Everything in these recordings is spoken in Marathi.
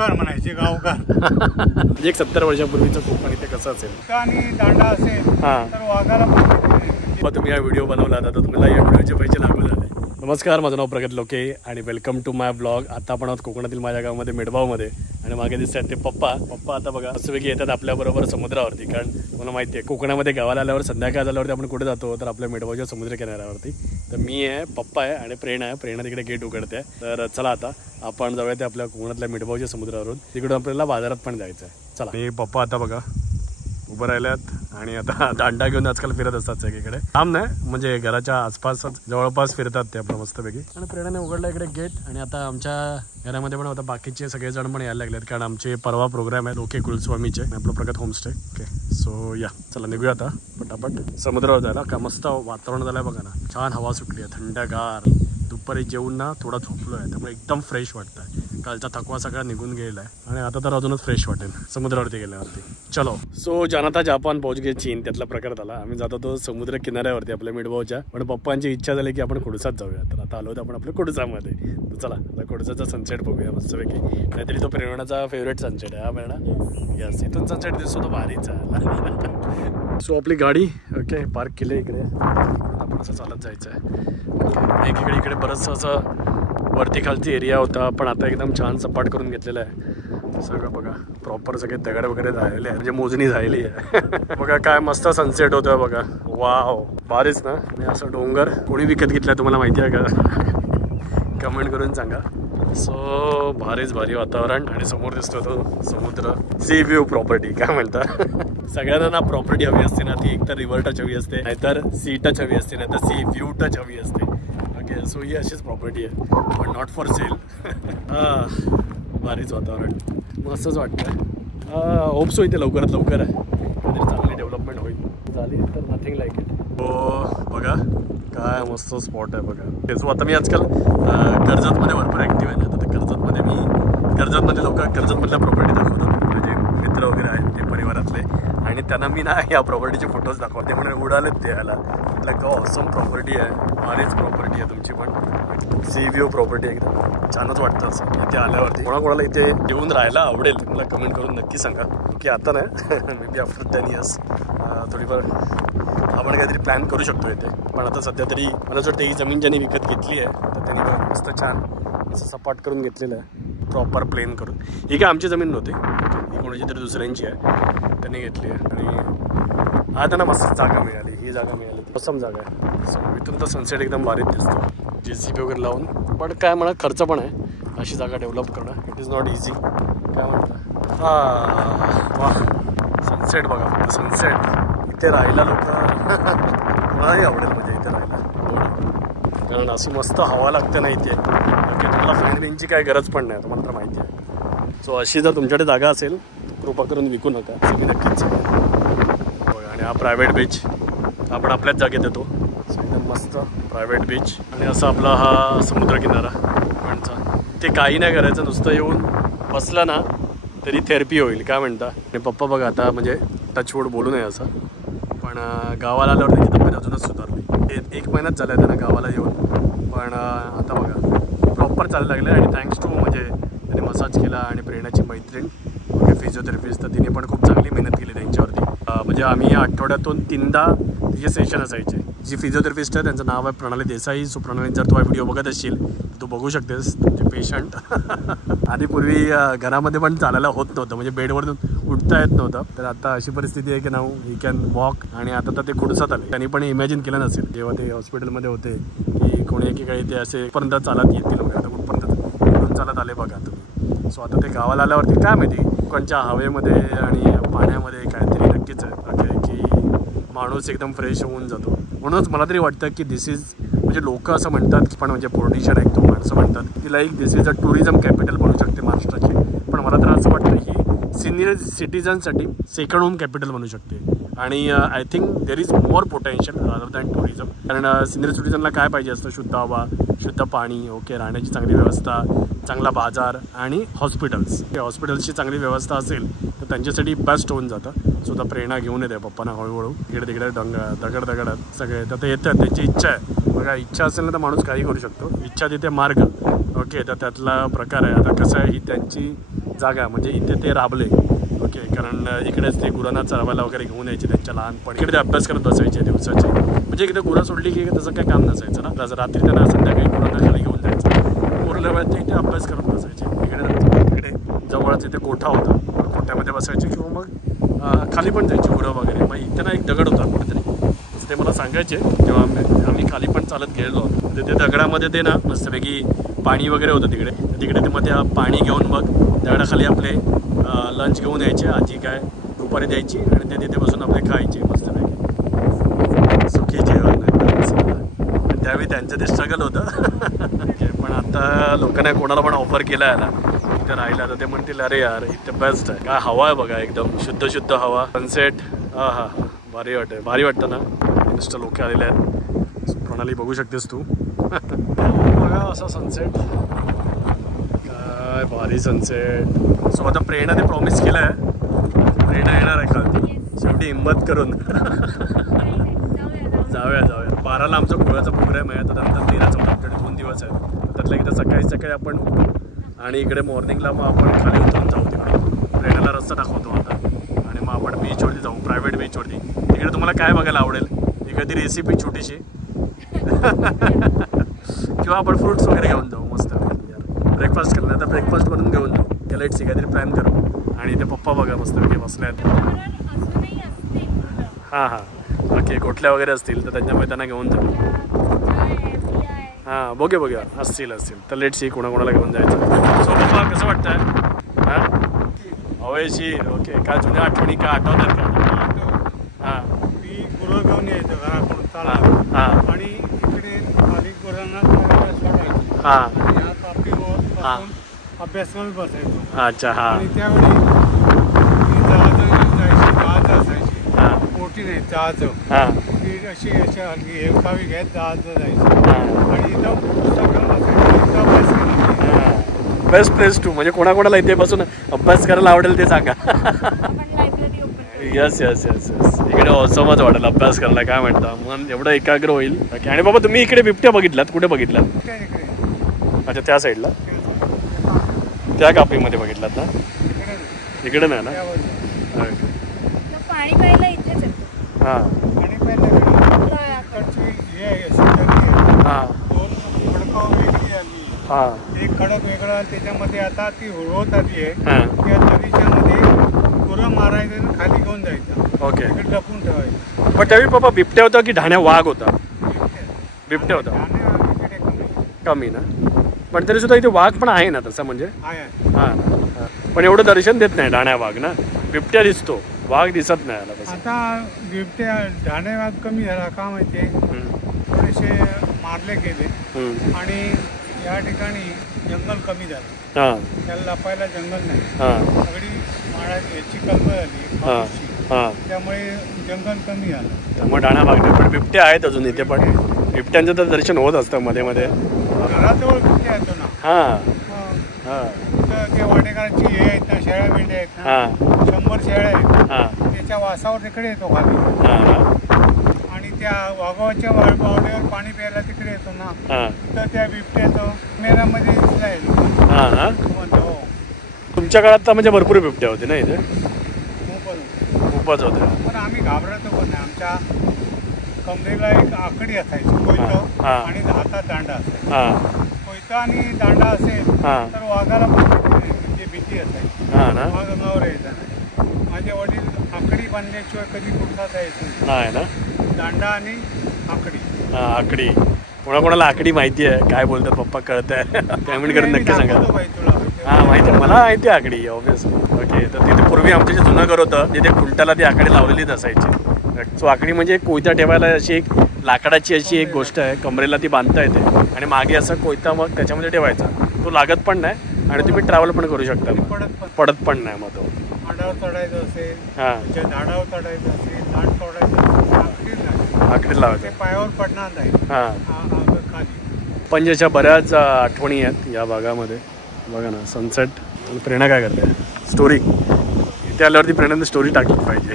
गावकार म्हणायचे, गावकार. एक 70 वर्षापूर्वीचं कोकण इथे कसं असेल आणि दांडा असेल तर वाघाला पण तुम्ही हा व्हिडिओ बनवला आता तुम्हाला या व्हिडिओचे पैसे लागू झाले. नमस्कार, माझं नाव प्रगत लोके आणि वेलकम टू माय ब्लॉग. आता आपण आहोत कोकणातील माझ्या गावामध्ये मेडबावमध्ये आणि मागे दिसतात ते पप्पा आता बघा मस्तपैकी येतात आपल्याबरोबर समुद्रावरती. कारण तुम्हाला माहिती आहे कोकणामध्ये गावाला आल्यावर संध्याकाळ झाल्यावरती आपण कुठे जातो तर आपल्या मेडबावच्या समुद्र किनाऱ्यावरती. तर मी आहे, पप्पा आहे आणि प्रेरणा तिकडे गेट उघडते. तर चला आता आपण जाऊया ते आपल्या कोकणातल्या मेडबावच्या समुद्रावरून. तिकडून आपल्याला बाजारात पण जायचं आहे. चला. मी पप्पा आता बघा उभं राहिल्यात आणि आता दांडा घेऊन आजकाल फिरत असतात सगळीकडे. लांब नाही म्हणजे घराच्या आसपासच जवळपास फिरतात ते आपलं मस्तपैकी. आणि प्रेरणाने उघडला इकडे गेट आणि आता आमच्या घरामध्ये पण आता बाकीचे सगळेजण पण यायला लागलेत कारण आमचे परवा प्रोग्राम आहे लोके कुलस्वामीचे आपलं प्रगत होमस्टे. ओके सो या चला निघूया आता पटापट समुद्रावर जायला. का मस्त वातावरण झालंय बघा ना, छान हवा सुटली आहे, थंडगार. दुपारी जेवून ना थोडा झोपलो आहे त्यामुळे एकदम फ्रेश वाटतंय. कालचा थकवा सगळा निघून गेलाय आणि आता तर अजूनच फ्रेश वाटेल समुद्रावरती गेल्यावरती. चलो. सो जानाता जापान पहुंच गए चीन त्यातला प्रकार झाला. आम्ही जात होतो समुद्र किनाऱ्यावरती आपल्या मेडबावच्या, पण पप्पांची इच्छा झाली की आपण कुडसात जाऊया. तर आता आलो होतो आपण आपल्या कुडसामध्ये. तर चला आता कुडसाचा सनसेट बघूया मस्तपैकी. नाहीतरी तो प्रेरणाचा फेवरेट सनसेट आहे हा प्रेरणा. यस, इथून सनसेट दिसतो तो भारीचा. सो आपली गाडी ओके पार्क केली इकडे. आपण असं चालत जायचं आहे. इकडे बरंचसं असं वरती खालची एरिया होता पण आता एकदम छान सपाट करून घेतलेला आहे सगळं. बघा प्रॉपर सगळे दगड वगैरे झालेले आहे म्हणजे मोजणी झालेली आहे. बघा काय मस्त सनसेट होतोय बघा. वाव भारीच ना. आणि असं डोंगर कोणी विकत घेतलाय तुम्हाला माहिती आहे का? कमेंट करून सांगा. सो भारीच भारी वातावरण आणि समोर दिसतो तो समुद्र. सी व्ह्यू प्रॉपर्टी काय म्हणतात. सगळ्यांना ना प्रॉपर्टी हवी असते ना ती एकतर रिव्हर टच हवी असते, नाहीतर सी टच हवी असते, नाहीतर सी व्ह्यू टच हवी असते. ओके सो ही अशीच प्रॉपर्टी आहे पण नॉट फॉर सेल. भारीच वातावरण मस्तच वाटतं. होप सो इथे लवकरात लवकर आहे काहीतरी चांगली डेव्हलपमेंट होईल. झाली तर नथिंग लाईक इट. हो बघा काय मस्त स्पॉट आहे बघा. सो आता मी आजकाल कर्जतमध्ये भरपूर ॲक्टिव्ह आहे. आता कर्जतमध्ये मी कर्जतमध्ये कर्जतमधल्या प्रॉपर्टी दाखवतो. म्हणजे मित्र वगैरे आहेत ते परिवारातले आणि त्यांना मी ना या प्रॉपर्टीचे फोटोज दाखवते म्हणून उडालेत ते याला. म्हटलं का ऑसम प्रॉपर्टी आहे, भारीच प्रॉपर्टी आहे तुमची पण. सी व्ह्यू प्रॉपर्टी एकदम छानच वाटतं असं इथे आल्यावरती. कोणाकोणाला इथे येऊन राहायला आवडेल मला कमेंट करून नक्की सांगा की आता नाही मे बी आफ्टर 10 years थोडीफार आपण काहीतरी प्लॅन करू शकतो इथे. पण आता सध्या तरी मला असं वाटतं ही जमीन ज्यांनी विकत घेतली आहे तर त्यांनी बघा मस्त छान असं सपाट करून घेतलेलं आहे प्रॉपर प्लेन करून. ही काय आमची जमीन नव्हती, ही कोणाची तरी दुसऱ्यांची आहे त्यांनी घेतली आहे. आणि आता ना मस्त जागा मिळाली, ही जागा मिळाली मस्त जागा आहे. सो इथून तर सनसेट एकदम भारीच दिसतो JCB वगैरे लावून. पण काय म्हणा खर्च पण आहे अशी जागा डेव्हलप करणं. It is not easy. काय म्हणतं वा सनसेट बघा फक्त सनसेट. इथे राहायला लोक मलाही आवडेल म्हणजे इथे राहायला कारण अशी मस्त हवा लागते ना इथे. ओके तुम्हाला फॅन बिनची काय गरज पण नाही तुम्हाला तर माहिती आहे. सो अशी जर तुमच्याकडे जागा असेल कृपा करून विकू नका तुम्ही नक्कीच बघा. आणि हा प्रायव्हेट बीच आपण आपल्याच जागेत येतो. एकदम मस्त प्रायव्हेट बीच आणि असं आपला हा समुद्र किनारा कोकणचा. ते काही नाही करायचं नुसतं येऊन बसलं ना तरी थेरपी होईल काय म्हणता. आणि पप्पा बघा आता म्हणजे टचवूड बोलू नये असं पण गावाला आल्यावर त्याची तब्येत अजूनच सुधारली. 1 महिनाच झाला आहे त्यांना गावाला येऊन पण आता बघा प्रॉपर चालायला लागलं. आणि थँक्स टू म्हणजे त्याने मसाज केला आणि प्रेरणाची मैत्रीण म्हणजे फिजिओथेरपिस्ट तर तिने पण खूप चांगली मेहनत केली त्यांच्यावरती. म्हणजे आम्ही आठवड्यातून 3दा तिचे सेशन असायचे. जी फिजिओथेरपिस्ट आहे त्यांचं नाव आहे प्रणाली देसाई. सो प्रणाली जर तू हा व्हिडिओ बघत असशील तर तू बघू शकतेस ते पेशंट. आणि पूर्वी घरामध्ये पण चालायला होत नव्हतं म्हणजे बेडवरून उठता येत नव्हतं. तर आता अशी परिस्थिती आहे की नाव ही कॅन वॉक. आणि आता तर ते कुडसात आले. त्यांनी पण इमॅजिन केलं नसेल जेव्हा ते हॉस्पिटलमध्ये होते की कोणी एकेकाळी ते असे पर्यंत चालत येतील वगैरे. आता कुठपर्यंत चालत आले बघा तुम्ही. सो आता ते गावाला आल्यावरती काय माहिती कोकणच्या हवेमध्ये आणि पाण्यामध्ये काहीतरी नक्कीच आहे की माणूस एकदम फ्रेश होऊन जातो. म्हणूनच मला तरी वाटतं की दिस इज म्हणजे लोक असं म्हणतात की पण म्हणजे पॉलिटिशियन ऐकतो माणसं म्हणतात की like this is a tourism capital बनू शकते महाराष्ट्राची. पण मला तर असं वाटतं की सिनियर सिटीजनसाठी सेकंड होम कॅपिटल बनू शकते. आणि I think there is more potential rather than tourism. कारण सिनियर सिटीजनला काय पाहिजे असतं शुद्ध हवा, शुद्ध पाणी, ओके राहण्याची चांगली व्यवस्था, चांगला बाजार आणि हॉस्पिटल्सची चांगली व्यवस्था असेल तर त्यांच्यासाठी बेस्ट होऊन जातं. सुद्धा प्रेरणा घेऊन येते पप्पांना हळूहळू. इकडे तिकडे दगड सगळे तर ते येतात त्यांची इच्छा आहे. बघा इच्छा असेल ना तर माणूस काही करू शकतो. इच्छा तिथे मार्ग. ओके तर त्यातला प्रकार आहे. आता कसं आहे ही त्यांची जागा म्हणजे इथे ते राबले. ओके, कारण इकडेच ते गुरांना चरवायला वगैरे घेऊन यायचे त्यांच्या लहानपणी. इकडे ते अभ्यास करत बसायचे दिवसाचे. म्हणजे इकडे गुरं सोडली की त्याचं काही काम नसायचं ना. रात्री त्यांना संध्याकाळी गुरांना खाली घेऊन जायचं. उरल्या वेळात ते इथे अभ्यास करत बसायचे. इकडे जवळच इथे कोठा होता, कोठ्यामध्ये बसायचे किंवा मग खाली पण जायचे गुरं वगैरे. मग इथे ना एक दगड होता कुठेतरी, ते मला सांगायचे जेव्हा आम्ही खाली पण चालत गेलो. ते दगडामध्ये ते ना मस्तपैकी पाणी वगैरे होतं तिकडे ते मध्ये पाणी घेऊन मग दगडाखाली आपले लंच घेऊन यायचे. आजी काय दुपारी द्यायची आणि ते तिथे बसून आपले खायचे मस्तपैकी सुखी जेवण. त्यावेळी त्यांचं ते स्ट्रगल होतं. पण आता लोकांना कोणाला पण ऑफर केला आहे ना इथे राहिला तर ते म्हणतील अरे यार इथे बेस्ट आहे. काय हवा आहे बघा, एकदम शुद्ध हवा, सनसेट. हा भारी वाटतं ना. नुसतं लोक आलेले आहेत. प्रणाली बघू शकतेस तू. बघा असा सनसेट, काय भारी सनसेट. सो आता प्रेरणाने प्रॉमिस केलं आहे, प्रेरणा येणार आहे खालती शेवटी हिंमत करून. जाऊया 12ला आमचा गोव्याचा प्रोग्राम आहे. तर नंतर 13-14 आमच्याकडे 2 दिवस आहेत. त्यातल्या एकदा सकाळी आपण उठू आणि इकडे मॉर्निंगला मग आपण खाली उतरून जाऊ. तिकडे प्रेरणाला रस्ता दाखवतो आता आणि मग आपण बीचवरती जाऊ, प्रायव्हेट बीचवरती. तिकडे तुम्हाला काय बघायला आवडेल, एखादी रेसिपी छोटीशी किंवा आपण फ्रुट्स वगैरे घेऊन जाऊ मस्त. ब्रेकफास्ट केलं तर ब्रेकफास्ट बनवून घेऊन जाऊ. त्याला एक काहीतरी प्लॅन करू. आणि ते पप्पा बघा मस्त वगैरे बसले आहेत. हां ओके, गोठल्या वगैरे असतील तर त्यांच्यामुळे त्यांना घेऊन जाऊ. हां बघूया असतील तर लेट सी कोणाकोणाला घेऊन जायचं. सो पप्पा कसं वाटतंय? हां हवेशी. ओके, काय जुन्या आठवणी काय आठवतात का? हां मी गुरं घेऊन यायचं घराकडून चालत. हां आणि इकडे खाली गुरांना सोडायचं. हां आपली अभ्यास करत बसायचो. अच्छा. हां आणि त्यावेळी जहाज असायची. मोठी नाही जहाज. ती अशी हेवसावी घेत जहाज जायची. आणि इथं पुस्तकं बसायची, अभ्यास केला. Best place to. म्हणजे कोणाकोणाला इथे बसून अभ्यास करायला आवडेल ते सांगा. यस इकडे असमच वाटेल अभ्यास करायला. काय म्हणता, मन एवढं एकाग्र होईल. आणि बाबा तुम्ही इकडे बिबट्या बघितलात? कुठे बघितलात? अच्छा, त्या साईडला त्या कापीमध्ये बघितलात ना? इकडे नाही ना? पाणी प्यायला इथेच येतो. हां आणि हां दोन खडकाव वेगळी आली. हां एक खडक वेगळं, त्याच्यामध्ये आता ती होत आली आहे. हां त्या नदीच्या मध्ये गुरं मारायचं आणि खाली घेऊन जायचं. ओके. इकडे लपून ठेवायचं. पण त्यावेळी बाबा बिबट्या होता की ढाण्या वाघ होता? बिबट्या होता. आणि कमी ना? पण तरी सुद्धा इथे वाघ पण आहे ना तसं म्हणजे? आहे. हां पण एवढं दर्शन देत नाही ढाण्या वाघ ना. बिबट्या दिसतो, वाघ दिसत नाही आला तसं. आता बिबट्या ढाणे वाघ कमी झाला का माहितीये, थोडेसे मारले गेले. आणि या ठिकाणी जंगल कमी झालं. त्याला लपायला जंगल नाही. सगळी याची कल्पना झाली, त्यामुळे जंगल कमी झालं. त्यामुळे ढाण्या वाघ नाही. पण बिबट्या आहेत अजून इथे. पण बिबट्यांचं तर दर्शन होत असतं मध्ये मध्ये. घराजवळ बिबट्या येतो ना. ते वाटेकरांची हे आहेत ना, शेळ्या मेंढ्या आहेत ना, 100 शेळ्या आहेत. त्याच्या वासावर तिकडे येतो खाली. आणि त्या वाघाच्या बावड्यावर पाणी प्यायला तिकडे येतो ना, तर त्या बिबट्याचं मेऱ्यामध्ये दिसला येतो. तुमच्या काळात तर म्हणजे भरपूर बिबट्या होते ना इथे? खूपच होते. पण आम्ही घाबरतो पण नाही. आमच्या कमरेला एक आकडी असायची, कोयतं आणि हातात दांडा असायचा. कोयता आणि दांडा असेल तर वाघाला म्हणजे भीती असायची. वाघ अंगावर यायचा नाही. माझे वडील आकडी बांधल्याशिवाय कधी कुठला जायचं नाही ना. दांडा आणि आकडी. आकडी कोणाकोणाला आकडी माहिती आहे? काय बोलतात पप्पा, कळत आहे? कमेंट करून नक्की सांगा. माहिती आहे मला, माहिती आहे आकडी ऑब्विसली. ओके, तर तिथे पूर्वी आमचं जे जुनं घर होतं तिथे खुंटाला ती आकडी लावलेलीच असायची. सो आकडी म्हणजे कोयता ठेवायला अशी एक लाकडाची अशी एक गोष्ट आहे, कमरेला ती बांधता येते आणि मागे असं कोयता मग त्याच्यामध्ये ठेवायचा. तो लागत पण नाही आणि तुम्ही ट्रॅव्हल पण करू शकता. पडत पण नाही. मग तो झाडावर चढायचं असेल, झाडावर चढायचं असेल, झाड तोडायचं असेल, आकडी लावायचं, पायावर पडणार नाही. पण ज्याच्या बऱ्याच आठवणी आहेत या भागामध्ये. बघा ना सनसेट. प्रेरणा काय करते? स्टोरी. इथे आल्यावरती प्रेरणाने स्टोरी टाकली पाहिजे.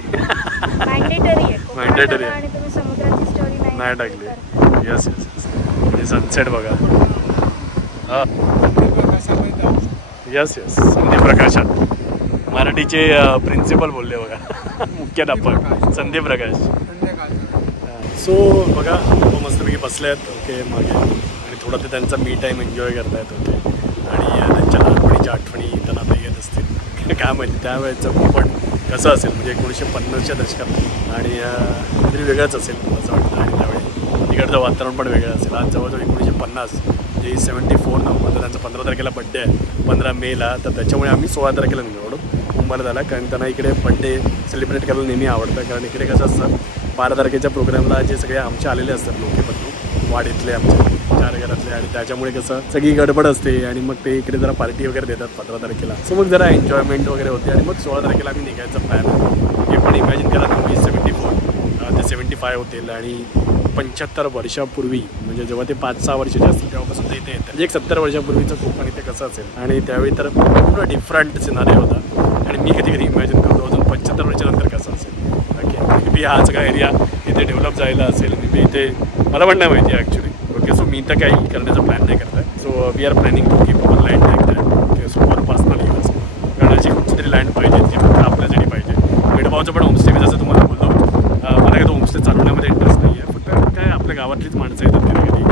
मॅन्डेटरी आहे. नाही टाकली. येस. सनसेट बघा. यस यस संदीप प्रकाशात मराठीचे प्रिन्सिपल बोलले बघा मुख्याध्यापक संदीप प्रकाश. सो बघा मस्तपैकी बसले आहेत ओके मागे आणि थोडं ते त्यांचा मी टाईम एन्जॉय करतायत ओके आणि त्यांच्या लहानपणीच्या आठवणी त्यांना आता येत असतील काय माहिती त्यावेळेचं कोकण कसं असेल म्हणजे 1950च्या दशकात आणि तरी वेगळंच असेल असं वाटतं. आणि त्यावेळी तिकडचं वातावरण पण वेगळं असेल. आज जवळजवळ 1950 जे 74 नंबर त्यांचा 15 तारखेला बड्डे आहे 15 मेला तर त्याच्यामुळे आम्ही 16 तारखेला निघलो मुंबईला झाला कारण त्यांना इकडे बड्डे सेलिब्रेट करायला नेहमी आवडतं कारण इकडे कसं असतं 12 तारखेच्या प्रोग्रामला जे सगळे आमचे आलेले असतात लोकेपतून वाडीतले आमचे 4 घरातले आणि त्याच्यामुळे कसं सगळी गडबड असते आणि मग ते इकडे जरा पार्टी वगैरे देतात 15 तारखेला. सो मग जरा एन्जॉयमेंट वगैरे होते आणि मग 16 तारखेला आम्ही निघायचा प्लॅन हे पण इमॅजिन करा तुम्ही 74 ते 75 होतील आणि 75 वर्षापूर्वी म्हणजे जेव्हा ते 5-6 वर्षाचे असतील तेव्हापासून ते इथे येतं म्हणजे एक 70 वर्षापूर्वीचं कोकण इथे कसं असेल आणि त्यावेळी तर पूर्ण डिफरंट सिनारी होता आणि मी कधी इमॅजिन करतो अजून 75 वर्षानंतर कसं असेल ओके मी हा सगळा एरिया इथे डेव्हलप जायला असेल मी इथे मला पण नाही माहिती ॲक्च्युली ओके. सो मी तर काही करण्याचा प्लॅन नाही करत आहे. So we are planning to keep our land like that okay. So for personal use कारण अशी कुठची तरी लँड पाहिजे जी फक्त आपल्यासाठी पाहिजे. मेडभावचं पण होमस्टे मी जसं तुम्हाला बोललो मला काही तो होमस्टे चालवण्यामध्ये इंटरेस्ट नाही आहे फक्त काय आपल्या गावातलीच माणसं येतात कधी कधी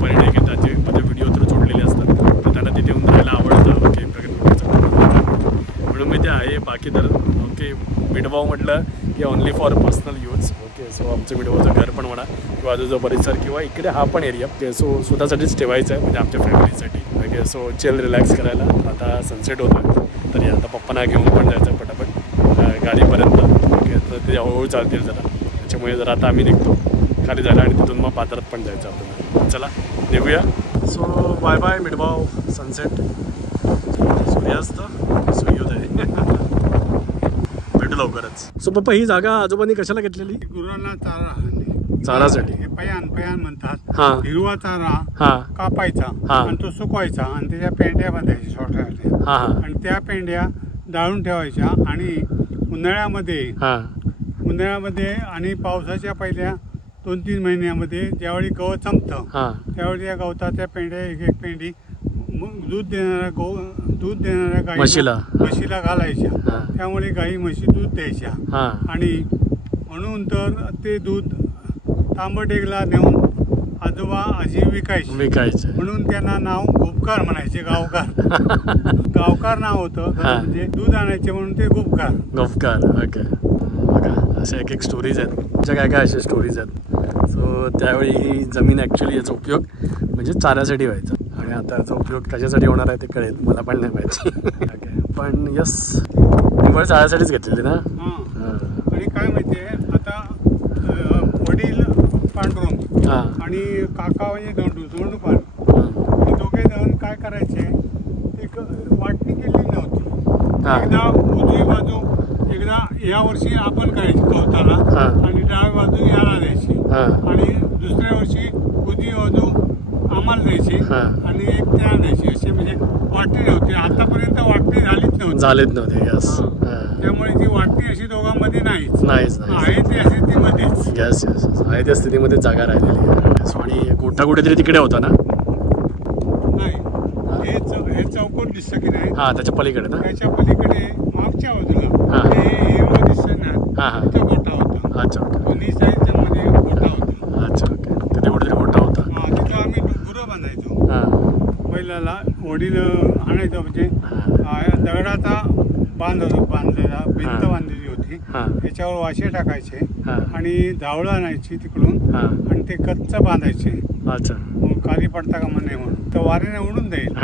पर्यटक येतात जे मध्ये व्हिडिओ थ्रू जोडलेले असतात तर त्यांना तिथे येऊन राहायला आवडतं ओके. म्हणून मी ते आहे बाकी तर ओके. मिडभाव म्हटलं की only for personal use okay. So आमचं मिडभावचं घर पण म्हणा किंवा आजूचा परिसर किंवा इकडे हा पण एरिया ते सो स्वतःसाठीच ठेवायचं आहे म्हणजे आमच्या फॅमिलीसाठी ओके. सो चिल रिलॅक्स करायला आता सनसेट होतो आहे तरी आता पप्पांना घेऊन पण जायचं पटापट गाडीपर्यंत ओके. तर ते हळूहळू चालतील जरा त्याच्यामुळे जरा आता आम्ही निघतो खाली जायला आणि तिथून मग पात्रात पण जायचं आपल्याला. चला निघूया. सो बाय बाय मिडभाव सनसेट सूर्यास्त सूर्योदय भेटू लवकरच. सो पप्पा ही जागा आजोबांनी कशाला घेतलेली? गुरांना चारासाठी पयान म्हणतात. हिरवा चारा कापायचा आणि तो सुकवायचा आणि त्याच्या पेंड्या बांधायच्या छोट्या आणि त्या पेंड्या डाळून ठेवायच्या आणि उन्हाळ्यामध्ये आणि पावसाच्या पहिल्या 2-3 महिन्यामध्ये ज्यावेळी गवत संपतं त्यावेळी त्या गवताच्या पेंड्या एक पेंडी दूध देणाऱ्या गाई म्हशीला घालायच्या त्यामुळे गाई म्हशी दूध द्यायच्या आणि म्हणून तर ते दूध तांबडेगला नेऊन आजोबा आजी विकायचे म्हणून त्यांना नाव गुपकार म्हणायचे. गावकार नाव होतं म्हणजे दूध आणायचे म्हणून ते गुपकार ओके. बघा अशा एक स्टोरीज आहेत तुमच्या काय काय अशा स्टोरीज आहेत. सो त्यावेळी ही जमीन ॲक्च्युली याचा उपयोग म्हणजे चाऱ्यासाठी व्हायचा आणि आता याचा उपयोग कशासाठी होणार आहे ते कळेल मला पण नाही माहिती ओके. पण यस निवड चाऱ्यासाठीच घेतलेली ना. आणि काय माहिती आहे आता वडील पांडुरंग आणि काका म्हणजे धोंडूपान हे दोघे जण काय करायचे एक वाटणी केलेली नव्हती. एकदा उजवी बाजू एकदा या वर्षी आपण करायची गवताला आणि डावी बाजू याला द्यायची आणि दुसऱ्या वर्षी उजवी बाजू आम्हाला द्यायची आणि एक त्या द्यायची अशी म्हणजे वाटणी नव्हती. आतापर्यंत वाटणी झालीच नव्हती. त्यामुळे ती वाटणी अशी दोघांमध्ये नाहीच आहे ती स्थितीमध्येच आहे त्या स्थितीमध्ये जागा राहिलेली आणि गोठा कुठेतरी तिकडे होता ना. नाही हे चौकोन दिसतं की नाही त्याच्या पलीकडे ना त्याच्या पलीकडे मागच्या बाजूला हे दिसतं ना तिथे गोठा होता. अच्छा दोन्ही साईडच्या मध्ये गोठा होता. अच्छा ओके. तिथे कुठेतरी गोठा होता. तिथं आम्ही गुरं बांधायचो बैलाला वडील आणायचो म्हणजे दगडाचा बांधलेला भिंत बांधलेली होती त्याच्यावर वाशे टाकायचे आणि धावळं आणायची तिकडून आणि ते कच्च बांधायचे. अच्छा खाली पडता का म्हणे म्हणून तर वाऱ्याने उडून जाईल.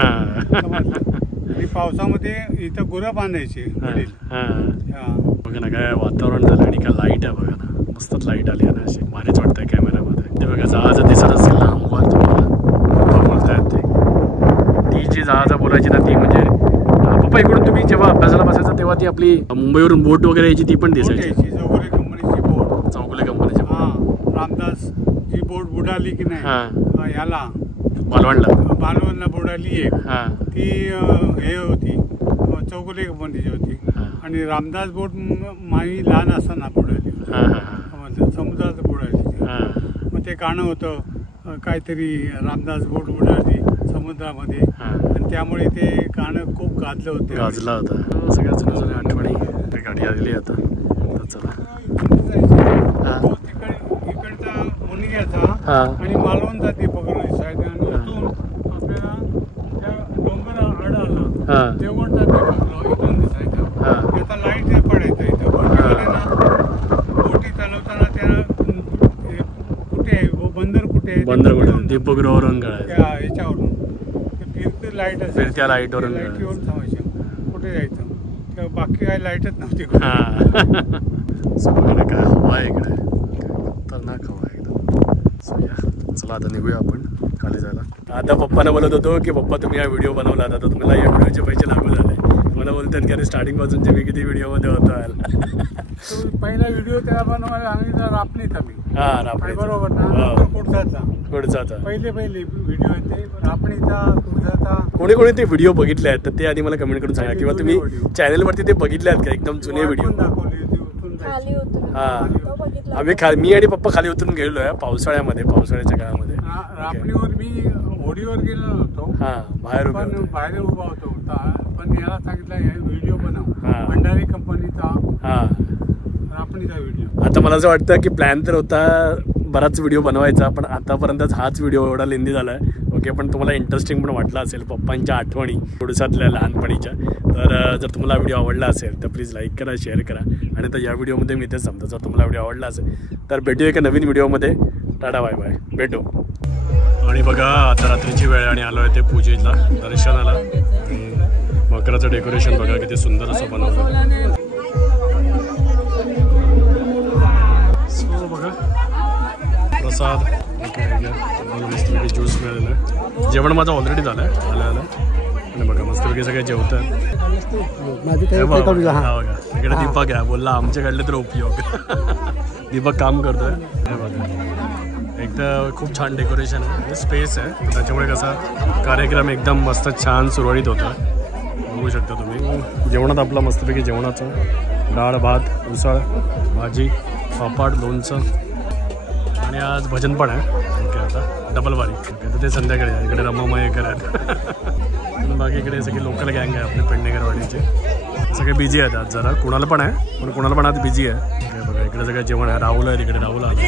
आणि पावसामध्ये इथं गुरं बांधायची वडील. बघा ना काय वातावरण झालं आणि काय लाईट आहे बघा ना मस्तच लाईट आली आहे ना अशी भारीच वाटतंय कॅमेऱ्यामध्ये. ते बघा जहाज दिसत असेल ना मोबाईल तुम्हाला बोलतायत ते ती जी जहाज बोलायची ना ती म्हणजे पप्पा इकडून तुम्ही जेव्हा अभ्यासाला बसायचं तेव्हा ती आपली मुंबईवरून बोट वगैरे यायची ती पण दिसायची. चौगुले कंपनीची बोट कंपनीची रामदास जी बोट बुडाली की नाही ह्याला मालवणला बुडाली एक ती हे होती चौगुले कंपनीची होती आणि रामदास बोट माझी लहान असताना बुडाली समुद्रात बुडाली. मग ते गाणं होतं काहीतरी रामदास बोट बुडाली समुद्रामध्ये आणि त्यामुळे ते गाणं खूप गाजलं होतं. गाजला होता. सगळ्या जुन्या जुन्या आठवणी. गाडी आलेली आता. चला इकडचा मुनिग्याचा आणि मालवणचा दीपगृह साईड आणि इथून आपल्याला त्या डोंगर आड आला देवगडचा दीपगृह इथून दिसायचा. त्याचा लाईट पडायचा इथं. बोटी चालवताना त्या कुठे आहे बंदर कुठे आहे दीपगृहावरून याच्यावरून फिरती लाईट असेल फिरत्या लाईटवरून थांबायचं कुठे जायचं. बाकी काही लाईटच नव्हती. काय हवा आहे इकडे खतरनाक हवा आहे एकदम. चला आता निघूया आपण खाली जायला. आता पप्पाला बोलत होतो की पप्पा तुम्ही हा व्हिडिओ बनवला आता तुम्हाला या व्हिडिओचे पैसे लागू झाले. मला बोलतात की अरे स्टार्टिंग पासूनचे मी किती व्हिडिओमध्ये होतो पहिला व्हिडिओ त्याला बनवायला आम्ही रापणीचा मी रापणी बरोबर ना कुडचाचा पहिले व्हिडिओ येते रापणीचा कुडचाचा. कोणी कोणी ते व्हिडिओ बघितले आहेत तर ते आधी मला कमेंट करून सांगा किंवा तुम्ही चॅनलवरती ते बघितले आहेत का एकदम जुने व्हिडिओ. मी आणि पप्पा खाली उतरून गेलो आहे पावसाळ्याच्या काळामध्ये. रापणीवर मी होडीवर गेलो नव्हतो. बाहेर उभा होतो पण याला सांगितलं व्हिडिओ बनव भंडारी कंपनीचा रापणीचा व्हिडिओ. आता मला असं वाटतं की प्लॅन तर होता बराच व्हिडिओ बनवायचा पण आतापर्यंत हाच व्हिडिओ एवढा लेंदी झाला आहे. ओके पण तुम्हाला इंटरेस्टिंग पण वाटला असेल पप्पांच्या आठवणी थोडसातल्या लहानपणीच्या. तर जर तुम्हाला व्हिडिओ आवडला असेल तर प्लीज लाईक करा शेअर करा आणि तर या व्हिडिओमध्ये मी तेच सांगतो जर तुम्हाला व्हिडिओ आवडला असेल तर भेटूया एका नवीन व्हिडिओमध्ये. टाटा बाय बाय भेटू. आणि बघा आता रात्रीची वेळ आणि आलो आहे ते पूजेला दर्शनाला. मकराचं डेकोरेशन बघा किती सुंदर असं बनवलं. बघा प्रसाद मस्तपैकी ज्यूस मिळालेलं आहे. जेवण माझं ऑलरेडी झालं आहे आलं आणि बघा मस्तपैकी सगळे जेवतात. बघा इकडे दीपक आहे बोलला आमच्याकडले तर उपयोग. दीपक काम करतोय. हे बघा एक तर खूप छान डेकोरेशन आहे स्पेस आहे त्याच्यामुळे कसा कार्यक्रम एकदम मस्त छान सुरळीत होता. बघू शकता तुम्ही. जेवणात आपला मस्तपैकी जेवणाचं डाळ भात उसळ भाजी पापड लोणचं आणि आज भजन पण आहे. ओके आता डबल बारी. ओके तर ते संध्याकाळी आहे. इकडे रमामयेकर आहेत. बाकी इकडे सगळे लोकल गँग आहे आपले पेडणेकरवाडीचे. सगळे बिझी आहेत आज जरा. कुणाला पण आहे पण कुणाला पण आज बिझी आहे. ओके बघा इकडे सगळं जेवण आहे. राहुल आहे तिकडे राहुल आलं.